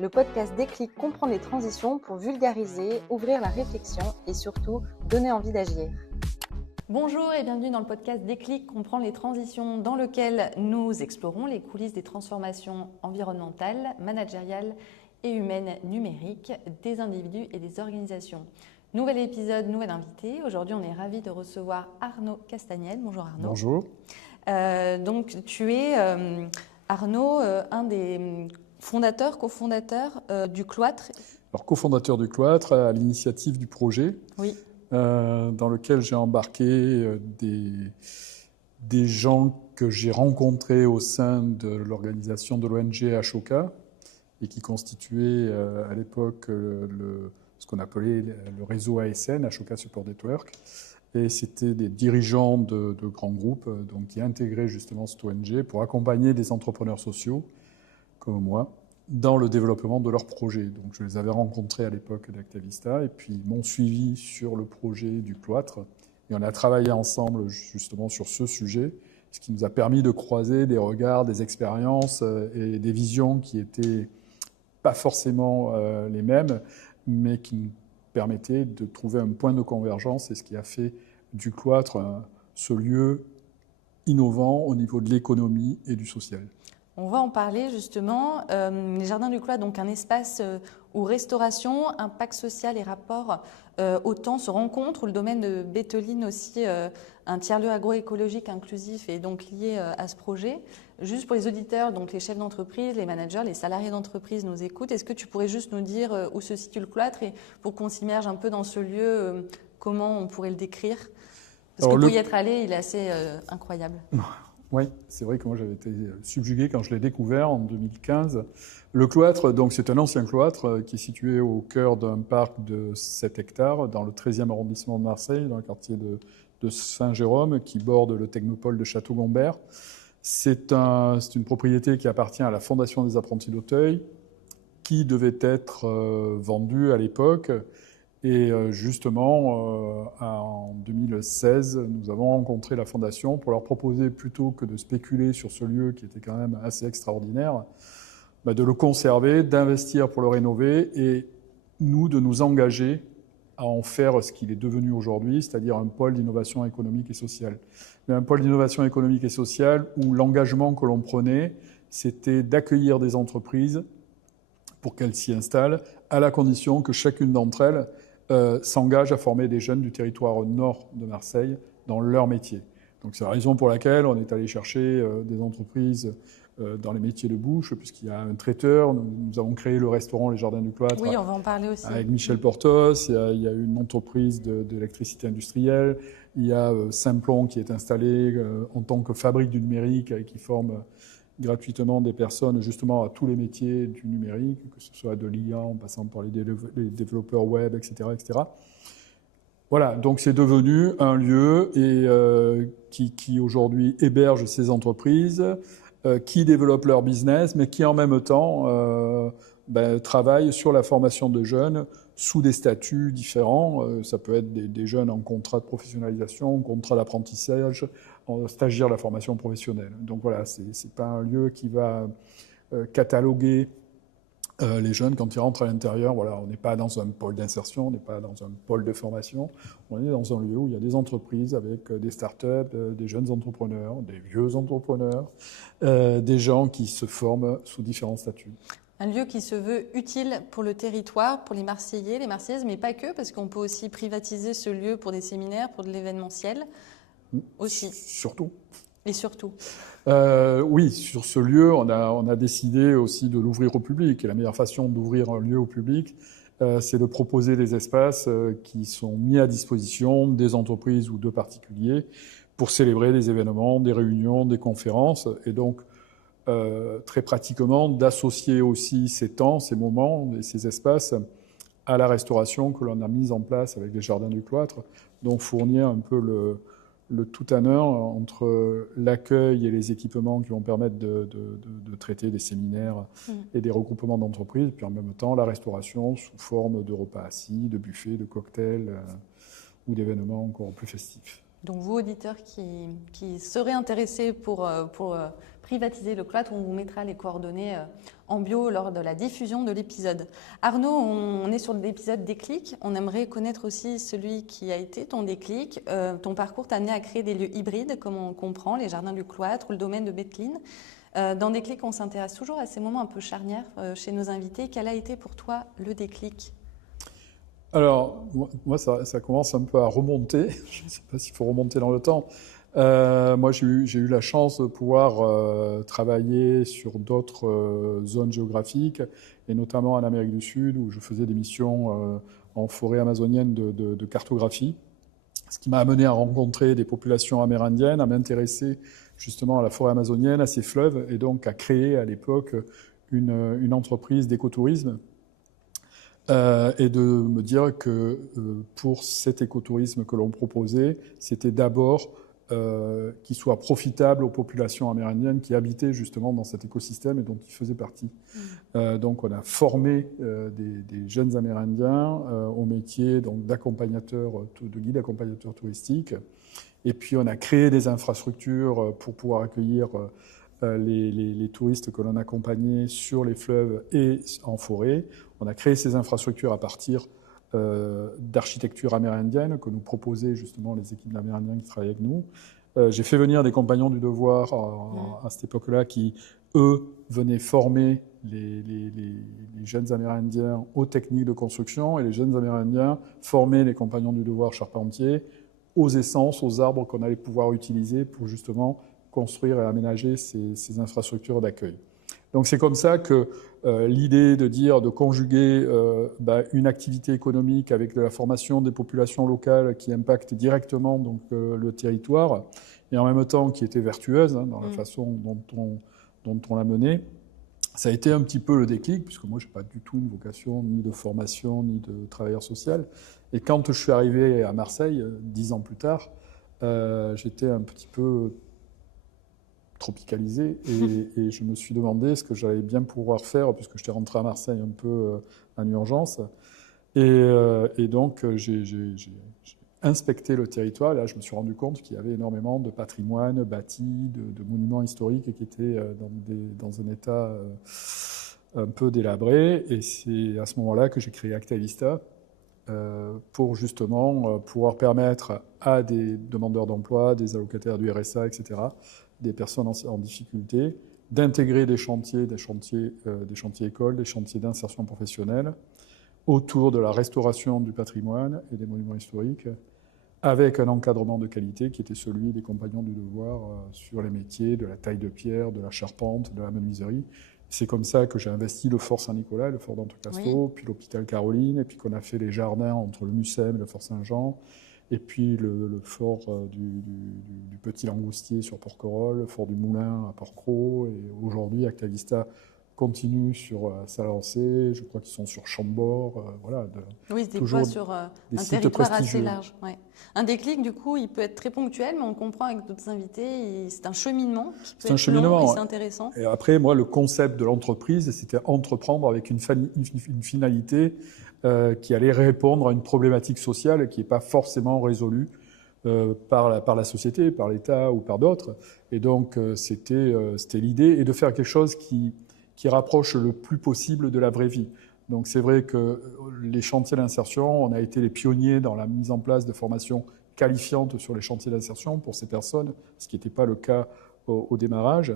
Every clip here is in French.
Le podcast Déclic comprend les transitions pour vulgariser, ouvrir la réflexion et surtout donner envie d'agir. Bonjour et bienvenue dans le podcast Déclic comprend les transitions dans lequel nous explorons les coulisses des transformations environnementales, managériales et humaines numériques des individus et des organisations. Nouvel épisode, nouvel invité. Aujourd'hui, on est ravis de recevoir Arnaud Castagnel. Bonjour Arnaud. Bonjour. Donc tu es, Arnaud, un des cofondateurs du Cloître. Alors, cofondateur du Cloître à l'initiative du projet, Oui. dans lequel j'ai embarqué des gens que j'ai rencontrés au sein de l'organisation de l'ONG Ashoka et qui constituaient à l'époque ce qu'on appelait le réseau ASN, Ashoka Support Network. Et c'était des dirigeants de grands groupes donc, qui intégraient justement cette ONG pour accompagner des entrepreneurs sociaux comme moi, dans le développement de leurs projets. Donc, je les avais rencontrés à l'époque d'Actavista et puis ils m'ont suivi sur le projet du Cloître. Et on a travaillé ensemble justement sur ce sujet, ce qui nous a permis de croiser des regards, des expériences et des visions qui n'étaient pas forcément les mêmes, mais qui nous permettaient de trouver un point de convergence. Et ce qui a fait du Cloître ce lieu innovant au niveau de l'économie et du social. On va en parler justement. Les Jardins du Cloître, donc un espace où restauration, impact social et rapport au temps se rencontrent, où le domaine de Bételine aussi, un tiers-lieu agroécologique inclusif est donc lié à ce projet. Juste pour les auditeurs, donc les chefs d'entreprise, les managers, les salariés d'entreprise nous écoutent. Est-ce que tu pourrais juste nous dire où se situe le Cloître et pour qu'on s'immerge un peu dans ce lieu, comment on pourrait le décrire? Parce que pour y être allé, il est assez incroyable. Oui, c'est vrai que moi j'avais été subjugué quand je l'ai découvert en 2015. Le Cloître, donc c'est un ancien cloître qui est situé au cœur d'un parc de 7 hectares dans le 13e arrondissement de Marseille, dans le quartier de Saint-Jérôme, qui borde le technopole de Château-Gombert. C'est une propriété qui appartient à la Fondation des apprentis d'Auteuil, qui devait être vendue à l'époque. Et justement, en 2016, nous avons rencontré la Fondation pour leur proposer, plutôt que de spéculer sur ce lieu qui était quand même assez extraordinaire, de le conserver, d'investir pour le rénover et nous, de nous engager à en faire ce qu'il est devenu aujourd'hui, c'est-à-dire un pôle d'innovation économique et sociale. Mais un pôle d'innovation économique et sociale où l'engagement que l'on prenait, c'était d'accueillir des entreprises pour qu'elles s'y installent, à la condition que chacune d'entre elles s'engage à former des jeunes du territoire nord de Marseille dans leur métier. Donc c'est la raison pour laquelle on est allé chercher des entreprises dans les métiers de bouche, puisqu'il y a un traiteur. Nous avons créé le restaurant Les Jardins du Cloître. Oui, on va en parler aussi. Avec Michel Portos. Il y a une entreprise d'électricité industrielle. Il y a Simplon qui est installé en tant que fabrique du numérique et qui forme gratuitement des personnes justement à tous les métiers du numérique, que ce soit de l'IA en passant par les développeurs web, etc., etc. Voilà, donc c'est devenu un lieu qui aujourd'hui héberge ces entreprises, qui développent leur business, mais qui en même temps travaillent sur la formation de jeunes sous des statuts différents. Ça peut être des jeunes en contrat de professionnalisation, en contrat d'apprentissage, en stagiaire de la formation professionnelle. Donc voilà, c'est pas un lieu qui va cataloguer les jeunes quand ils rentrent à l'intérieur. Voilà, on n'est pas dans un pôle d'insertion, on n'est pas dans un pôle de formation. On est dans un lieu où il y a des entreprises avec des startups, des jeunes entrepreneurs, des vieux entrepreneurs, des gens qui se forment sous différents statuts. Un lieu qui se veut utile pour le territoire, pour les Marseillais, les Marseillaises, mais pas que, parce qu'on peut aussi privatiser ce lieu pour des séminaires, pour de l'événementiel aussi. Surtout. Et surtout. Oui, sur ce lieu, on a décidé aussi de l'ouvrir au public. Et la meilleure façon d'ouvrir un lieu au public, c'est de proposer des espaces qui sont mis à disposition des entreprises ou de particuliers pour célébrer des événements, des réunions, des conférences. Et donc, très pratiquement, d'associer aussi ces temps, ces moments et ces espaces à la restauration que l'on a mise en place avec les Jardins du Cloître. Donc, fournir un peu le tout à l'heure entre l'accueil et les équipements qui vont permettre de traiter des séminaires et des regroupements d'entreprises, puis en même temps la restauration sous forme de repas assis, de buffets, de cocktails ou d'événements encore plus festifs. Donc vous, auditeurs qui seraient intéressés pour privatiser le cloître, on vous mettra les coordonnées en bio lors de la diffusion de l'épisode. Arnaud, on est sur l'épisode déclic. On aimerait connaître aussi celui qui a été ton déclic. Ton parcours t'a amené à créer des lieux hybrides, comme on comprend, les jardins du cloître ou le domaine de Bethline. Dans Déclic, on s'intéresse toujours à ces moments un peu charnières chez nos invités. Quel a été pour toi le déclic ? Alors, moi, ça commence un peu à remonter. Je ne sais pas s'il faut remonter dans le temps. Moi, j'ai eu la chance de pouvoir travailler sur d'autres zones géographiques, et notamment en Amérique du Sud, où je faisais des missions en forêt amazonienne de cartographie, ce qui m'a amené à rencontrer des populations amérindiennes, à m'intéresser justement à la forêt amazonienne, à ses fleuves, et donc à créer à l'époque une entreprise d'écotourisme. Et de me dire que pour cet écotourisme que l'on proposait, c'était d'abord qu'il soit profitable aux populations amérindiennes qui habitaient justement dans cet écosystème et dont il faisait partie. Donc on a formé des jeunes Amérindiens au métier d'accompagnateurs, de guides accompagnateurs touristiques. Et puis on a créé des infrastructures pour pouvoir accueillir les touristes que l'on accompagnait sur les fleuves et en forêt. On a créé ces infrastructures à partir d'architecture amérindienne que nous proposaient justement les équipes d'Amérindiens qui travaillaient avec nous. J'ai fait venir des compagnons du devoir à cette époque-là qui, eux, venaient former les jeunes Amérindiens aux techniques de construction, et les jeunes Amérindiens formaient les compagnons du devoir charpentiers aux essences, aux arbres qu'on allait pouvoir utiliser pour justement construire et aménager ces infrastructures d'accueil. Donc c'est comme ça que l'idée de conjuguer une activité économique avec de la formation des populations locales qui impacte directement donc, le territoire, et en même temps qui était vertueuse dans la façon dont on l'a menée, ça a été un petit peu le déclic, puisque moi je n'ai pas du tout une vocation ni de formation ni de travailleur social. Et quand je suis arrivé à Marseille, 10 ans plus tard, j'étais un petit peu tropicalisé, et je me suis demandé ce que j'allais bien pouvoir faire, puisque j'étais rentré à Marseille un peu en urgence. Et donc j'ai inspecté le territoire, et là je me suis rendu compte qu'il y avait énormément de patrimoine bâti, de monuments historiques qui étaient dans un état un peu délabré. Et c'est à ce moment-là que j'ai créé Acta Vista, pour justement pouvoir permettre à des demandeurs d'emploi, des allocataires du RSA, etc., des personnes en difficulté, d'intégrer des chantiers écoles, des chantiers d'insertion professionnelle autour de la restauration du patrimoine et des monuments historiques, avec un encadrement de qualité qui était celui des compagnons du devoir sur les métiers de la taille de pierre, de la charpente, de la menuiserie. C'est comme ça que j'ai investi le Fort Saint-Nicolas, le Fort d'Entrecasteaux, puis l'hôpital Caroline, et puis qu'on a fait les jardins entre le Mucem et le Fort Saint-Jean, et puis le fort du Petit Langoustier sur Porquerolles, le fort du Moulin à Port-Cros, et aujourd'hui Acta Vista continue sur sa lancée. Je crois qu'ils sont sur Chambord, voilà. Oui, des fois sur un territoire assez large. Ouais. Un déclic, du coup, il peut être très ponctuel, mais on comprend avec d'autres invités, c'est un cheminement qui peut être long et c'est intéressant. Et après, moi, le concept de l'entreprise, c'était entreprendre avec une finalité qui allait répondre à une problématique sociale qui n'est pas forcément résolue par la société, par l'État ou par d'autres. Et donc, c'était l'idée, et de faire quelque chose qui rapproche le plus possible de la vraie vie. Donc c'est vrai que les chantiers d'insertion, on a été les pionniers dans la mise en place de formations qualifiantes sur les chantiers d'insertion pour ces personnes, ce qui n'était pas le cas au démarrage,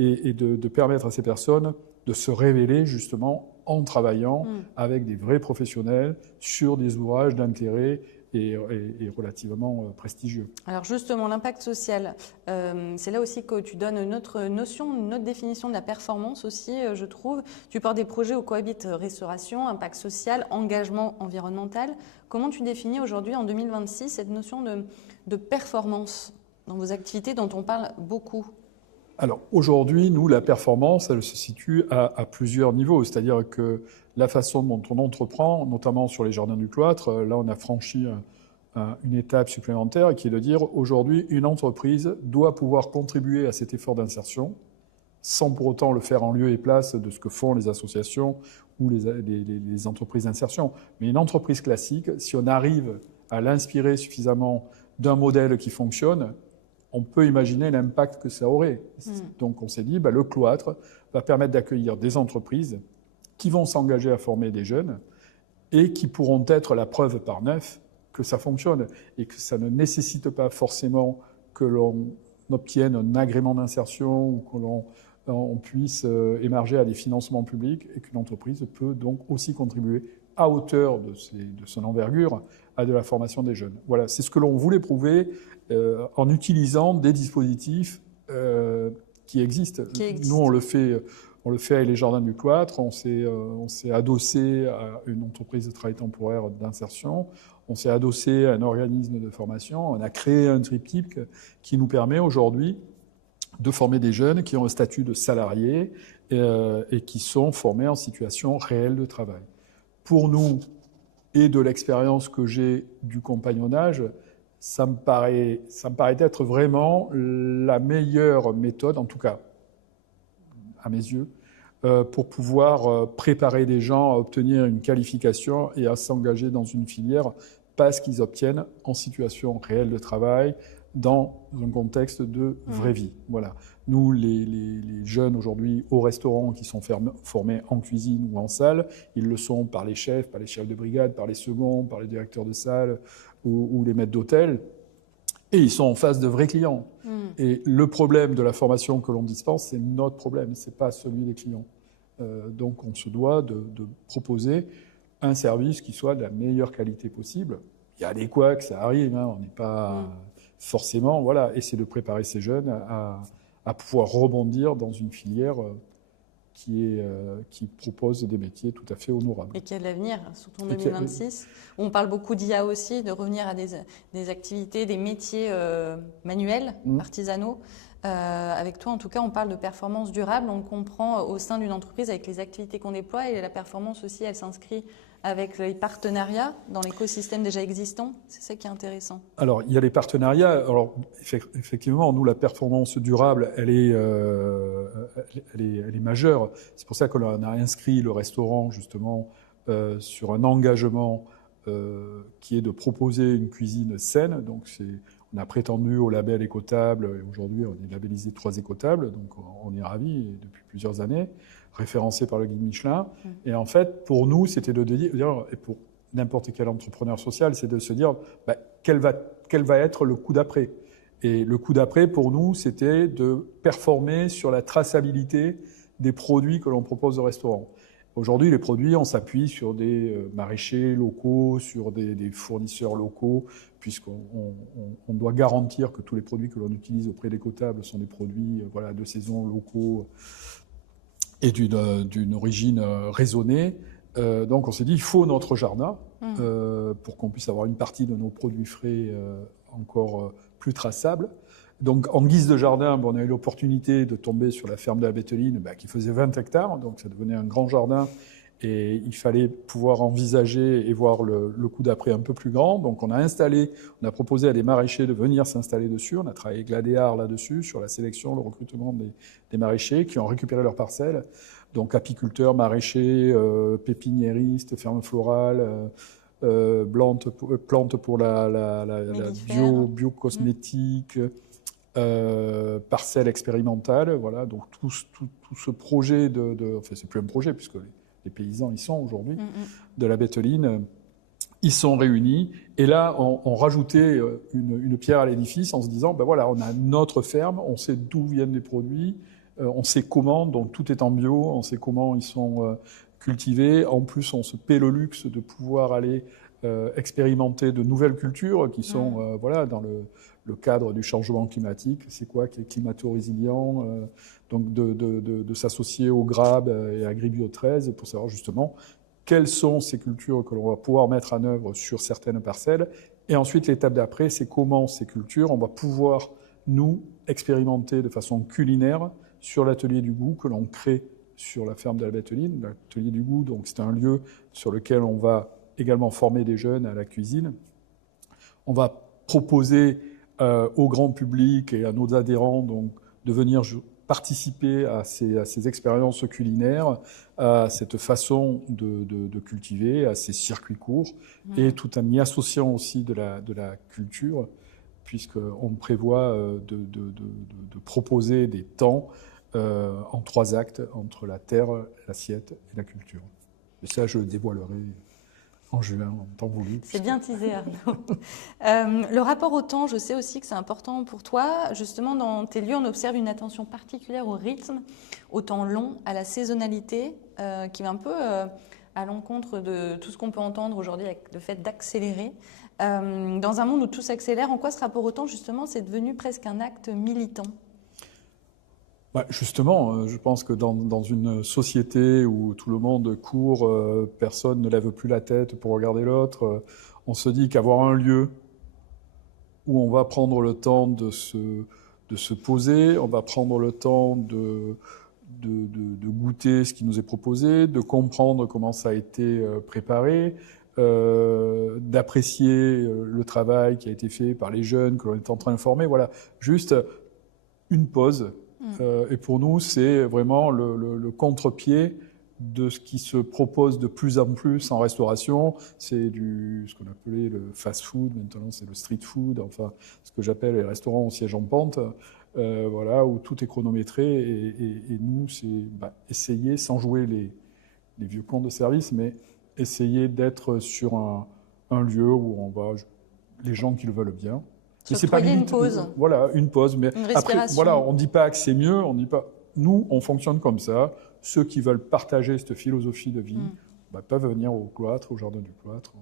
et de permettre à ces personnes de se révéler justement en travaillant avec des vrais professionnels sur des ouvrages d'intérêt et relativement prestigieux. Alors justement, l'impact social, c'est là aussi que tu donnes une autre notion, une autre définition de la performance aussi, je trouve. Tu portes des projets où cohabitent restauration, impact social, engagement environnemental. Comment tu définis aujourd'hui, en 2026, cette notion de performance dans vos activités dont on parle beaucoup ? Alors aujourd'hui, nous, la performance, elle se situe à plusieurs niveaux. C'est-à-dire que la façon dont on entreprend, notamment sur les jardins du cloître, là on a franchi une étape supplémentaire qui est de dire aujourd'hui, une entreprise doit pouvoir contribuer à cet effort d'insertion sans pour autant le faire en lieu et place de ce que font les associations ou les entreprises d'insertion. Mais une entreprise classique, si on arrive à l'inspirer suffisamment d'un modèle qui fonctionne, on peut imaginer l'impact que ça aurait. Donc on s'est dit, le cloître va permettre d'accueillir des entreprises qui vont s'engager à former des jeunes et qui pourront être la preuve par neuf que ça fonctionne et que ça ne nécessite pas forcément que l'on obtienne un agrément d'insertion ou que l'on puisse émarger à des financements publics et qu'une entreprise peut donc aussi contribuer à hauteur de son envergure à de la formation des jeunes. Voilà, c'est ce que l'on voulait prouver en utilisant des dispositifs qui existent. Nous, on le fait avec les Jardins du Cloître, on s'est adossé à une entreprise de travail temporaire d'insertion, on s'est adossé à un organisme de formation, on a créé un triptyque qui nous permet aujourd'hui de former des jeunes qui ont un statut de salariés et qui sont formés en situation réelle de travail. Pour nous, et de l'expérience que j'ai du compagnonnage, ça me paraît être vraiment la meilleure méthode, en tout cas à mes yeux, pour pouvoir préparer des gens à obtenir une qualification et à s'engager dans une filière parce qu'ils obtiennent en situation réelle de travail dans un contexte de vraie vie. Voilà. Nous, les jeunes aujourd'hui au restaurant qui sont formés en cuisine ou en salle, ils le sont par les chefs de brigade, par les seconds, par les directeurs de salle ou les maîtres d'hôtel. Et ils sont en face de vrais clients. Et le problème de la formation que l'on dispense, c'est notre problème, c'est pas celui des clients. Donc on se doit de proposer un service qui soit de la meilleure qualité possible. Il y a des couacs, ça arrive, on n'est pas forcément, voilà. Et c'est de préparer ces jeunes à pouvoir rebondir dans une filière qui propose des métiers tout à fait honorables. Et qui a de l'avenir, surtout en 2026. On parle beaucoup d'IA aussi, de revenir à des activités, des métiers manuels, artisanaux. Avec toi, en tout cas, on parle de performance durable. On le comprend au sein d'une entreprise avec les activités qu'on déploie et la performance aussi, elle s'inscrit avec les partenariats dans l'écosystème déjà existant. C'est ça qui est intéressant. Alors, il y a les partenariats. Alors, effectivement, nous, la performance durable, elle est majeure. C'est pour ça qu'on a inscrit le restaurant, justement, sur un engagement qui est de proposer une cuisine saine. Donc, on a prétendu au label Écotable, et aujourd'hui, on est labellisé 3 Écotables, donc on est ravis depuis plusieurs années, référencé par le guide Michelin. Et en fait, pour nous, c'était de dire, et pour n'importe quel entrepreneur social, c'est de se dire quel va être le coup d'après. Et le coup d'après, pour nous, c'était de performer sur la traçabilité des produits que l'on propose au restaurant. Aujourd'hui, les produits, on s'appuie sur des maraîchers locaux, sur des fournisseurs locaux, puisqu'on doit garantir que tous les produits que l'on utilise auprès d'Écotable sont des produits de saison, locaux et d'une origine raisonnée. Donc on s'est dit, il faut notre jardin pour qu'on puisse avoir une partie de nos produits frais encore plus traçables. Donc en guise de jardin, on a eu l'opportunité de tomber sur la ferme de la Betteline qui faisait 20 hectares, donc ça devenait un grand jardin et il fallait pouvoir envisager et voir le coup d'après un peu plus grand. Donc on a proposé à des maraîchers de venir s'installer dessus, on a travaillé avec l'ADR là-dessus, sur la sélection, le recrutement des maraîchers qui ont récupéré leurs parcelles, donc apiculteurs, maraîchers, pépiniéristes, fermes florales, plantes pour la bio-cosmétique, parcelles expérimentales, voilà. Donc tout ce projet enfin c'est plus un projet puisque les paysans y sont aujourd'hui, de la Betteline, ils sont réunis et là on rajoutait une pierre à l'édifice en se disant on a notre ferme, on sait d'où viennent les produits, on sait comment, donc tout est en bio, on sait comment ils sont cultivés, en plus on se paie le luxe de pouvoir aller expérimenter de nouvelles cultures qui sont dans le cadre du changement climatique. C'est quoi qui est climato-résilient, donc de s'associer au GRAB et à Agribio 13 pour savoir justement quelles sont ces cultures que l'on va pouvoir mettre en œuvre sur certaines parcelles. Et ensuite, l'étape d'après, c'est comment ces cultures, on va pouvoir, nous, expérimenter de façon culinaire sur l'atelier du goût que l'on crée sur la ferme de la Betteline. L'atelier du goût, donc c'est un lieu sur lequel on va également former des jeunes à la cuisine. On va proposer au grand public et à nos adhérents donc, de venir participer à ces expériences culinaires, à cette façon de cultiver, à ces circuits courts, et tout en y associant aussi de la culture. puisqu'on prévoit de proposer des temps en 3 actes entre la terre, l'assiette et la culture. Et ça, je le dévoilerai en juin, en temps voulu. C'est bien teasé, Arnaud. Le rapport au temps, je sais aussi que c'est important pour toi. Justement, dans tes lieux, on observe une attention particulière au rythme, au temps long, à la saisonnalité, qui va un peu à l'encontre de tout ce qu'on peut entendre aujourd'hui avec le fait d'accélérer. Dans un monde où tout s'accélère, en quoi ce rapport au temps, justement, c'est devenu presque un acte militant ? Justement, je pense que dans une société où tout le monde court, personne ne lève plus la tête pour regarder l'autre, on se dit qu'avoir un lieu où on va prendre le temps de se poser, on va prendre le temps de goûter ce qui nous est proposé, de comprendre comment ça a été préparé, d'apprécier le travail qui a été fait par les jeunes que l'on est en train de former. Voilà, juste une pause. Et pour nous, c'est vraiment le contre-pied de ce qui se propose de plus en plus en restauration. C'est ce qu'on appelait le fast-food, maintenant c'est le street-food, enfin ce que j'appelle les restaurants au siège en pente, voilà, où tout est chronométré. Et nous, c'est essayer, sans jouer les vieux cons de service, mais essayer d'être sur un lieu où on va, les gens qui le veulent bien. S'octroyer une pause. Voilà, une pause. Mais une respiration. Après, voilà, on ne dit pas que c'est mieux, on dit pas. Nous, on fonctionne comme ça. Ceux qui veulent partager cette philosophie de vie peuvent venir au cloître, au jardin du cloître.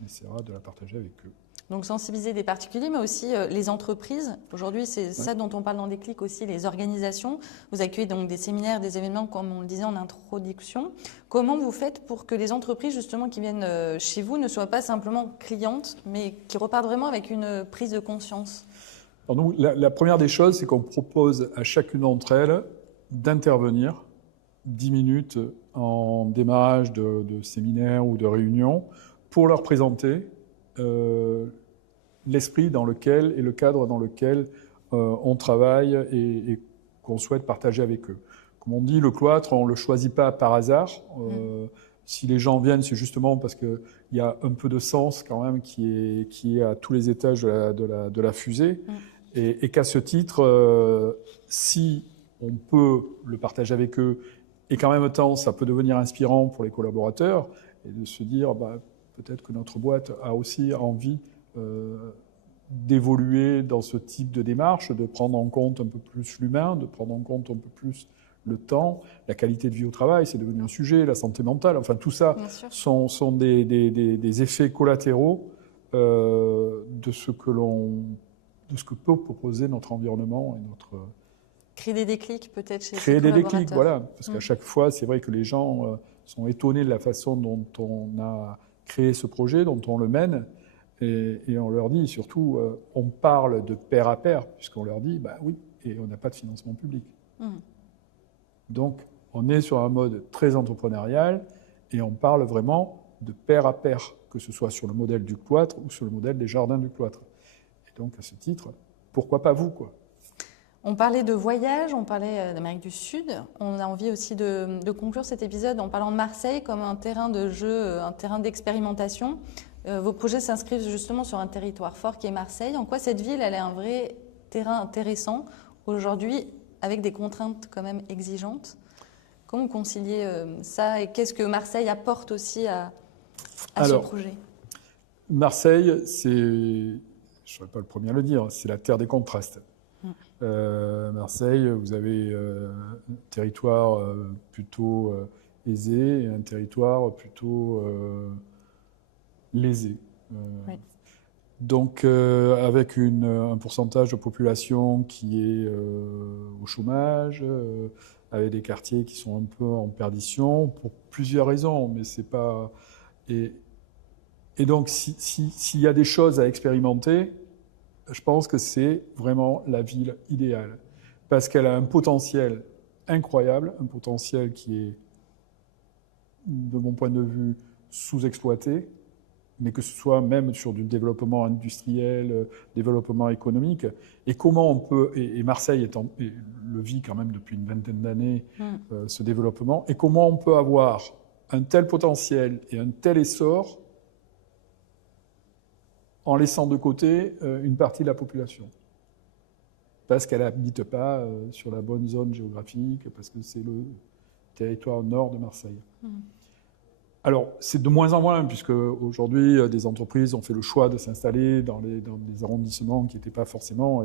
On essaiera de la partager avec eux. Donc sensibiliser des particuliers, mais aussi les entreprises. Aujourd'hui, c'est ça dont on parle dans Déclic aussi, les organisations. Vous accueillez donc des séminaires, des événements, comme on le disait en introduction. Comment vous faites pour que les entreprises justement qui viennent chez vous ne soient pas simplement clientes, mais qui repartent vraiment avec une prise de conscience ? Alors nous, la première des choses, c'est qu'on propose à chacune d'entre elles d'intervenir 10 minutes en démarrage de séminaire ou de réunion pour leur présenter l'esprit dans lequel et le cadre dans lequel on travaille et qu'on souhaite partager avec eux. Comme on dit, le cloître, on ne le choisit pas par hasard. Si les gens viennent, c'est justement parce qu'il y a un peu de sens quand même qui est à tous les étages de la fusée. Et qu'à ce titre, si on peut le partager avec eux et qu'en même temps, ça peut devenir inspirant pour les collaborateurs et de se dire... peut-être que notre boîte a aussi envie d'évoluer dans ce type de démarche, de prendre en compte un peu plus l'humain, de prendre en compte un peu plus le temps, la qualité de vie au travail, c'est devenu un sujet, la santé mentale, enfin tout ça sont des effets collatéraux de ce que peut proposer notre environnement et notre... Créer des déclics peut-être chez Créer ses des collaborateurs. déclics, voilà, parce qu'à chaque fois, c'est vrai que les gens sont étonnés de la façon dont on a créer ce projet, dont on le mène, et on leur dit, surtout, on parle de pair à pair, puisqu'on leur dit, oui, et on n'a pas de financement public. Donc, on est sur un mode très entrepreneurial, et on parle vraiment de pair à pair, que ce soit sur le modèle du cloître ou sur le modèle des jardins du cloître. Et donc, à ce titre, pourquoi pas vous, quoi ? On parlait de voyage, on parlait d'Amérique du Sud. On a envie aussi de conclure cet épisode en parlant de Marseille comme un terrain de jeu, un terrain d'expérimentation. Vos projets s'inscrivent justement sur un territoire fort qui est Marseille. En quoi cette ville, elle est un vrai terrain intéressant aujourd'hui avec des contraintes quand même exigeantes ? Comment concilier ça et qu'est-ce que Marseille apporte aussi à ce projet ? Marseille, je ne serais pas le premier à le dire, c'est la terre des contrastes. Marseille, vous avez un territoire plutôt aisé et un territoire plutôt lésé. Donc, avec un pourcentage de population qui est au chômage, avec des quartiers qui sont un peu en perdition, pour plusieurs raisons, mais c'est pas... Et donc, s'il y a des choses à expérimenter, je pense que c'est vraiment la ville idéale, parce qu'elle a un potentiel incroyable, un potentiel qui est, de mon point de vue, sous-exploité, mais que ce soit même sur du développement industriel, développement économique. Et comment on peut, et Marseille le vit quand même depuis une vingtaine d'années, ce développement, et comment on peut avoir un tel potentiel et un tel essor en laissant de côté une partie de la population. Parce qu'elle n'habite pas sur la bonne zone géographique, parce que c'est le territoire nord de Marseille. Alors, c'est de moins en moins, puisque aujourd'hui, des entreprises ont fait le choix de s'installer dans des arrondissements qui n'étaient pas forcément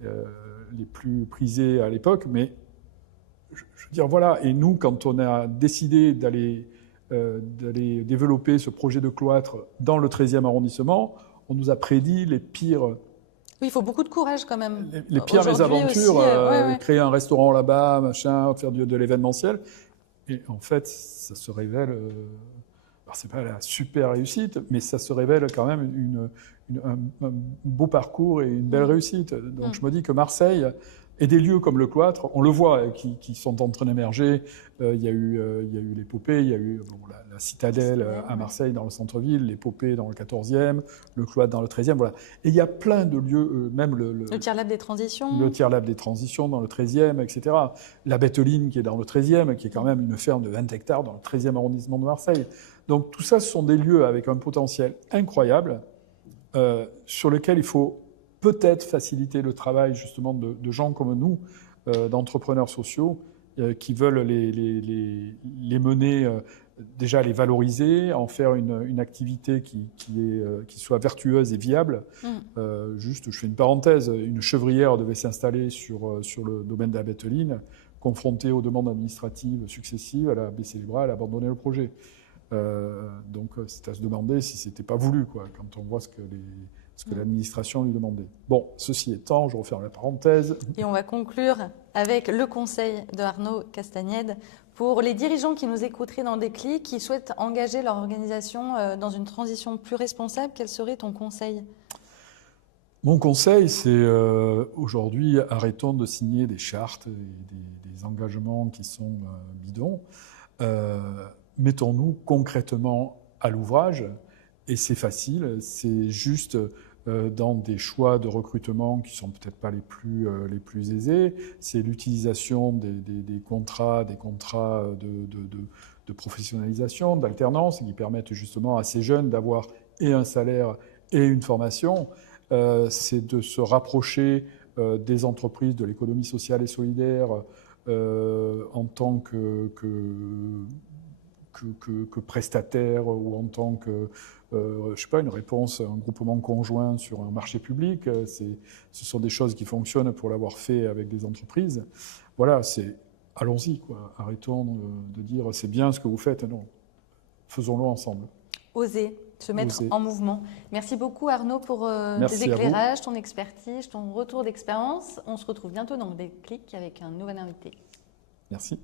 les plus prisés à l'époque. Mais je veux dire, voilà. Et nous, quand on a décidé d'aller développer ce projet de cloître dans le 13e arrondissement, on nous a prédit les pires. Oui, il faut beaucoup de courage quand même. Les pires mésaventures, créer un restaurant là-bas, machin, faire de l'événementiel. Et en fait, ça se révèle, alors c'est pas la super réussite, mais ça se révèle quand même un beau parcours et une belle réussite. Donc je me dis que Marseille et des lieux comme le Cloître, on le voit, qui sont en train d'émerger. Il y a eu l'Épopée, il y a eu la Citadelle à Marseille dans le centre-ville, l'Épopée dans le 14e, le Cloître dans le 13e, voilà. Et il y a plein de lieux, même le Tiers-Lab des Transitions. Le Tiers-Lab des Transitions dans le 13e, etc. La Betteline qui est dans le 13e, qui est quand même une ferme de 20 hectares dans le 13e arrondissement de Marseille. Donc tout ça, ce sont des lieux avec un potentiel incroyable sur lequel il faut peut-être faciliter le travail justement de gens comme nous, d'entrepreneurs sociaux, qui veulent les mener, déjà les valoriser, en faire une activité qui soit vertueuse et viable. Juste, je fais une parenthèse, une chevrière devait s'installer sur le domaine de la Betteline, confrontée aux demandes administratives successives, elle a baissé les bras, elle a abandonné le projet. Donc c'est à se demander si c'était pas voulu, quoi, quand on voit ce que l'administration lui demandait. Bon, ceci étant, je referme la parenthèse. Et on va conclure avec le conseil de Arnaud Castagnède pour les dirigeants qui nous écouteraient dans Déclic, qui souhaitent engager leur organisation dans une transition plus responsable. Quel serait ton conseil ? Mon conseil, c'est aujourd'hui, arrêtons de signer des chartes et des engagements qui sont bidons. Mettons-nous concrètement à l'ouvrage. Et c'est facile, c'est juste dans des choix de recrutement qui sont peut-être pas les plus aisés. C'est l'utilisation des contrats de professionnalisation, d'alternance, qui permettent justement à ces jeunes d'avoir et un salaire et une formation. C'est de se rapprocher des entreprises, de l'économie sociale et solidaire en tant que prestataire ou en tant que je sais pas, une réponse, un groupement conjoint sur un marché public. Ce sont des choses qui fonctionnent pour l'avoir fait avec des entreprises. Voilà, allons-y, quoi. Arrêtons de dire c'est bien ce que vous faites. Non, faisons-le ensemble. Oser, se mettre en mouvement. Merci beaucoup Arnaud pour tes éclairages, ton expertise, ton retour d'expérience. On se retrouve bientôt dans Déclic avec un nouvel invité. Merci.